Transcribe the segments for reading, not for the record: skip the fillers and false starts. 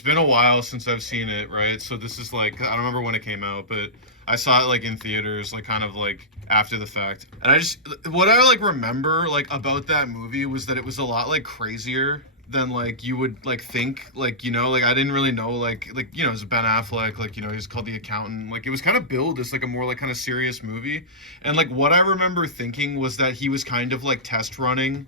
It's been a while since I've seen it, right? So this is like I don't remember when it came out, but I saw it like in theaters, like kind of like after the fact. And I just what I like remember like about that movie was that it was a lot like crazier than like you would like think, like like I didn't really know it was Ben Affleck, like he's called The Accountant, like it was kind of billed as like a more like kind of serious movie. And like what I remember thinking was that he was kind of like test running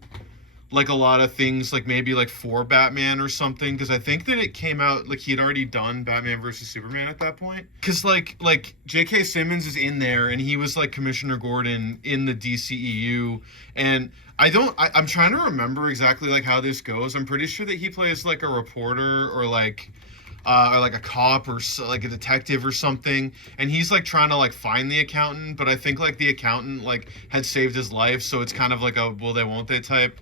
like a lot of things, like maybe like for Batman or something, because I think that it came out like he had already done Batman versus Superman at that point. Because like J.K. Simmons is in there, and he was like Commissioner Gordon in the DCEU, and I'm trying to remember exactly like how this goes. I'm pretty sure that he plays like a reporter or like a cop or like a detective or something, and he's like trying to like find the accountant, but I think like the accountant like had saved his life, so it's kind of like a will they won't they type.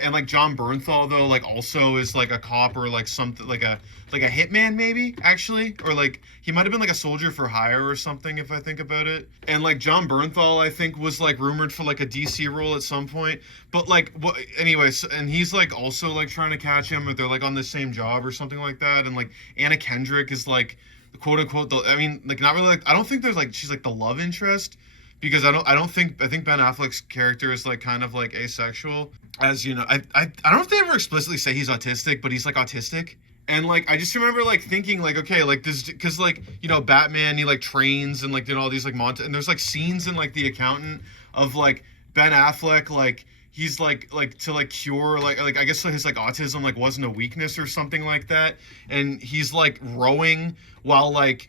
And like John Bernthal though like also is like a cop or like something like a hitman maybe actually, or like he might have been like a soldier for hire or something if I think about it. And like John Bernthal I think was like rumored for like a DC role at some point, but like what anyways, and he's like also like trying to catch him, or they're like on the same job or something like that. And like Anna Kendrick is like quote unquote I mean like not really like I don't think there's like she's like the love interest, because I think Ben Affleck's character is like kind of like asexual, as you know. I don't know if they ever explicitly say he's autistic, but he's like autistic. And like I just remember like thinking like okay like this, because like Batman, he like trains and like did all these like and there's like scenes in like The Accountant of like Ben Affleck like he's like to like cure like I guess so his like autism like wasn't a weakness or something like that, and he's like rowing while like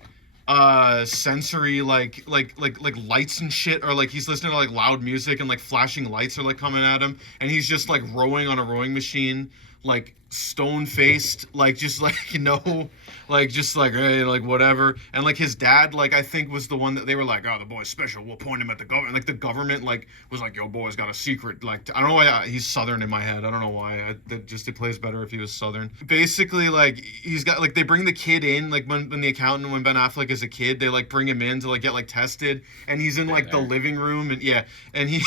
sensory like lights and shit, or like he's listening to like loud music and like flashing lights are like coming at him, and he's just like rowing on a rowing machine, like stone faced, like just like like just like hey like whatever. And like his dad like I think was the one that they were like, oh, the boy's special, we'll point him at the government, like the government like was like, your boy's got a secret, like I don't know why he's southern in my head, I don't know why that just it plays better if he was southern. Basically like he's got like they bring the kid in like when the accountant, when Ben Affleck is a kid, they like bring him in to like get like tested, and he's in like the living room, and yeah, and he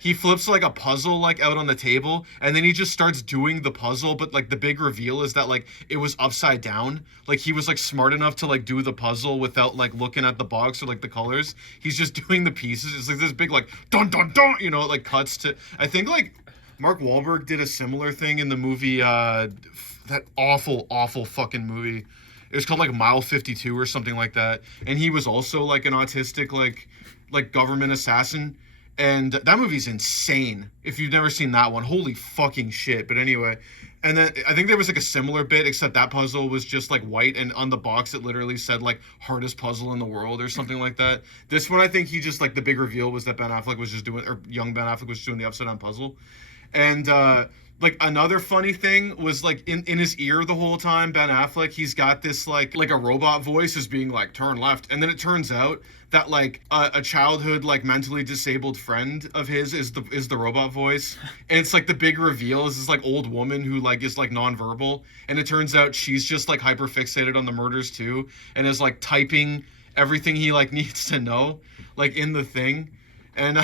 he flips like a puzzle like out on the table, and then he just starts doing the puzzle, but like the big reveal is that like it was upside down, like he was like smart enough to like do the puzzle without like looking at the box or like the colors, he's just doing the pieces. It's like this big like dun dun dun, it like cuts to, I think like Mark Wahlberg did a similar thing in the movie that awful fucking movie. It was called like Mile 52 or something like that, and he was also like an autistic like government assassin. And that movie's insane. If you've never seen that one, holy fucking shit. But anyway, and then I think there was like a similar bit, except that puzzle was just like white, and on the box it literally said like hardest puzzle in the world or something like that. This one, I think he just like the big reveal was that Ben Affleck was just doing, or young Ben Affleck was doing the upside down puzzle. And like another funny thing was like in his ear the whole time, Ben Affleck, he's got this like a robot voice is being like turn left, and then it turns out that like a childhood like mentally disabled friend of his is the robot voice, and it's like the big reveal is this like old woman who like is like nonverbal, and it turns out she's just like hyper fixated on the murders too, and is like typing everything he like needs to know like in the thing. And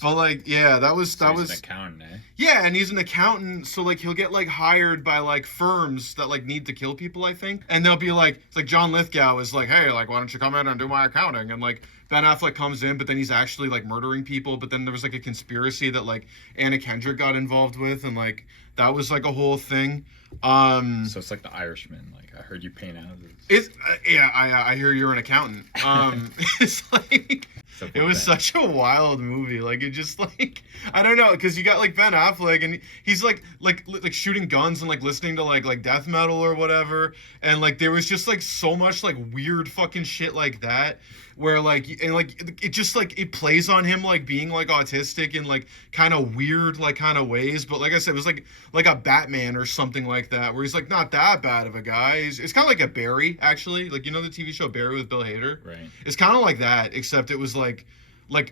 but like yeah, that was an accountant, eh? yeah, and he's an accountant, so like he'll get like hired by like firms that like need to kill people, I think. And they'll be like, it's like John Lithgow is like, hey, like why don't you come in and do my accounting? And like Ben Affleck comes in, but then he's actually like murdering people. But then there was like a conspiracy that like Anna Kendrick got involved with, and like that was like a whole thing. So it's like The Irishman. Like I heard you paint houses. It's yeah, I hear you're an accountant. It's like it was such a wild movie. Like it just like I don't know, because you got like Ben Affleck, and he's like shooting guns and like listening to like death metal or whatever, and like there was just like so much like weird fucking shit like that, where like and like it just like it plays on him like being like autistic in like kind of weird like kind of ways. But like I said, it was like a Batman or something like that, where he's like not that bad of a guy. It's kind of like a Barry, actually, like the TV show Barry with Bill Hader. Right. It's kind of like that, except it was like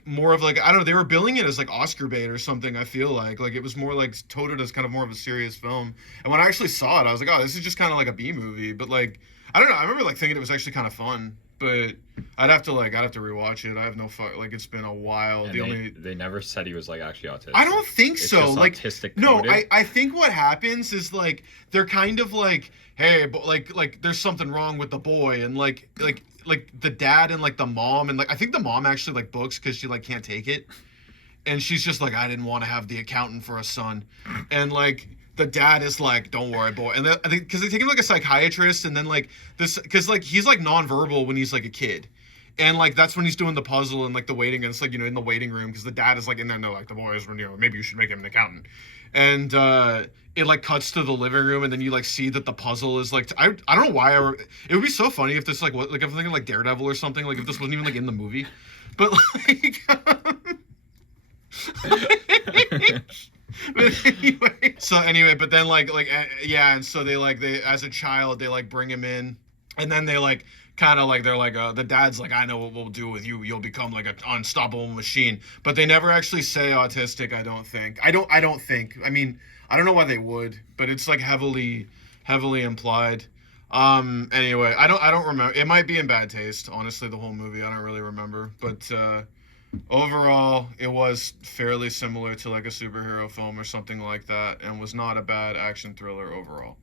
more of like I don't know, they were billing it as like Oscar bait or something. I feel like it was more like touted as kind of more of a serious film. And when I actually saw it, I was like, oh, this is just kind of like a B movie. But like I don't know, I remember like thinking it was actually kind of fun. but I'd have to rewatch it. I have no fuck. Like it's been a while. And they never said he was like actually autistic. I don't think It's so. just Like autistic no, coded. I think what happens is like they're kind of like, hey, but like there's something wrong with the boy, and like the dad and like the mom, and like I think the mom actually like books because she like can't take it, and she's just like, I didn't want to have the accountant for a son, and like the dad is like, don't worry, boy, and I think because they take him like a psychiatrist, and then like this because like he's like nonverbal when he's like a kid. And like that's when he's doing the puzzle and like the waiting, and it's like, you know, in the waiting room because the dad is like in there, no, like the boy is, you know, maybe you should make him an accountant, and it like cuts to the living room, and then you like see that the puzzle is like I don't know why it would be so funny if this like what like if I'm thinking like Daredevil or something, like if this wasn't even like in the movie, but like but anyway, but then yeah, and so they as a child they like bring him in, and then they like kind of like they're like the dad's like, I know what we'll do with you, you'll become like an unstoppable machine, but they never actually say autistic. I don't think. I mean, I don't know why they would, but it's like heavily implied. Anyway, I don't remember. It might be in bad taste, honestly, the whole movie. I don't really remember, but overall it was fairly similar to like a superhero film or something like that, and was not a bad action thriller overall.